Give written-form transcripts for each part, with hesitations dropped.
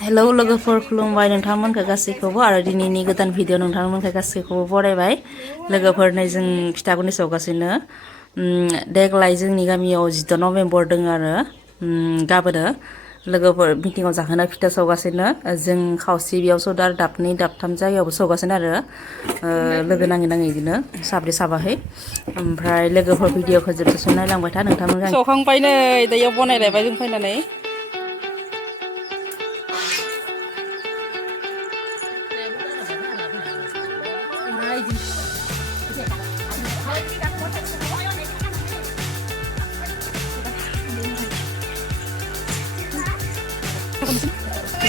Hello लोगोफोर खुलुमबाय नोंथांमोनखौ गासैखौबो आरो दिनैनि गोदान भिडिअ नोंथांमोनखौ गासैखौबो बरायबाय लोगोफोर नै जों फिथाखौनो सावगासिनो देग्लाय जोंनि गामियाव 14 नभेम्बर दङ आरो गाबोनो लोगोफोर मिटिंआव जाहोना फिथा सावगासिनो जों खावसे बेयाव दा दाबनै दाबथाम जायगायावबो सावगासिनो आरो लोगो नाङै बिदिनो साब्रै साबाहै ओमफ्राय लोगोफोर भिडिअखौ जोबजासिम नायलांबाय था नोंथांमोन सावखांबाय नै दैयाव बनायलायबाय जों फैनानै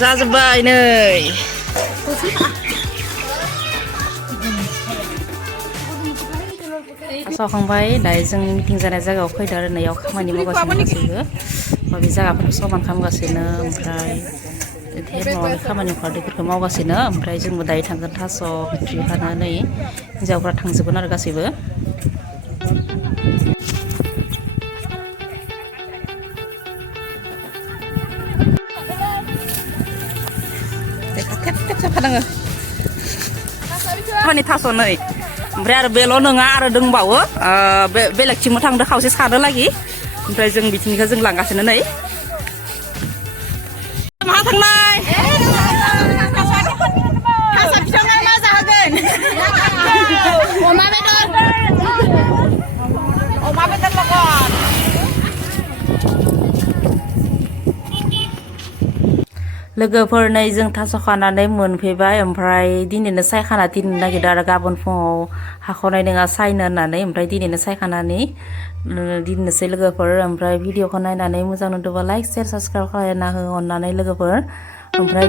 जाजोब्बाय नै सावखांबाय दायो जों मिटिं जानाय जायगायाव फैदों आरो नैयाव खामानि मावगासिनो गासैबो बे जायगाफोरखौ समान खालामगासिनो ओमफ्राय माबानि खामानि बेफोरखौ मावगासिनो ओमफ्राय जोंबो दायो थांगोन थास' बिथुरि खानानै हिन्जावफ्रा थांजोबगोन आरो गासैबो खानाङो थास' नै ओमफ्राय आरो बेल' नङा आरो दंबावो बेलेगथिंबो थांदो खावसे सानो लागि ओमफ्राय जों बिथिंनिखौ जों लांगासिनो नै मा थांनाय अमा बेदर लगन लोगोफोर नै जों थास' खानानै मोनफैबाय ओमफ्राय दिनैनो सायखाना दोननो नागिरदों आरो गाबोन फुङाव हाख'नाय नङा सायनो होननानै ओमफ्राय दिनैनो सायखानानै दोननोसै लोगोफोर ओमफ्राय भिडिअखौ नायनानै मोजां नुदोंबा लाइक शेयार साबस्क्राइब खालामना हो अननानै लोगोफोर ओमफ्राय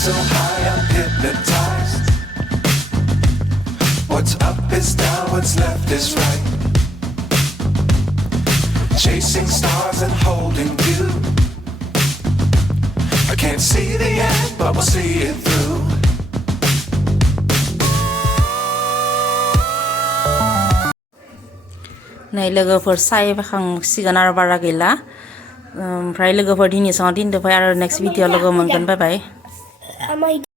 so high I'm hypnotized. What's up is down, what's left is right. Chasing stars and holding you. I can't see the end, but we'll see it through. नै लोगोफोर सायखांसिगोन आरो बारा गैला ओमफ्राय लोगोफोर दिनै संना दोनदोंफाय आरो नेक्स्ट भिडिअ लोगो मोनगोन बाय बाय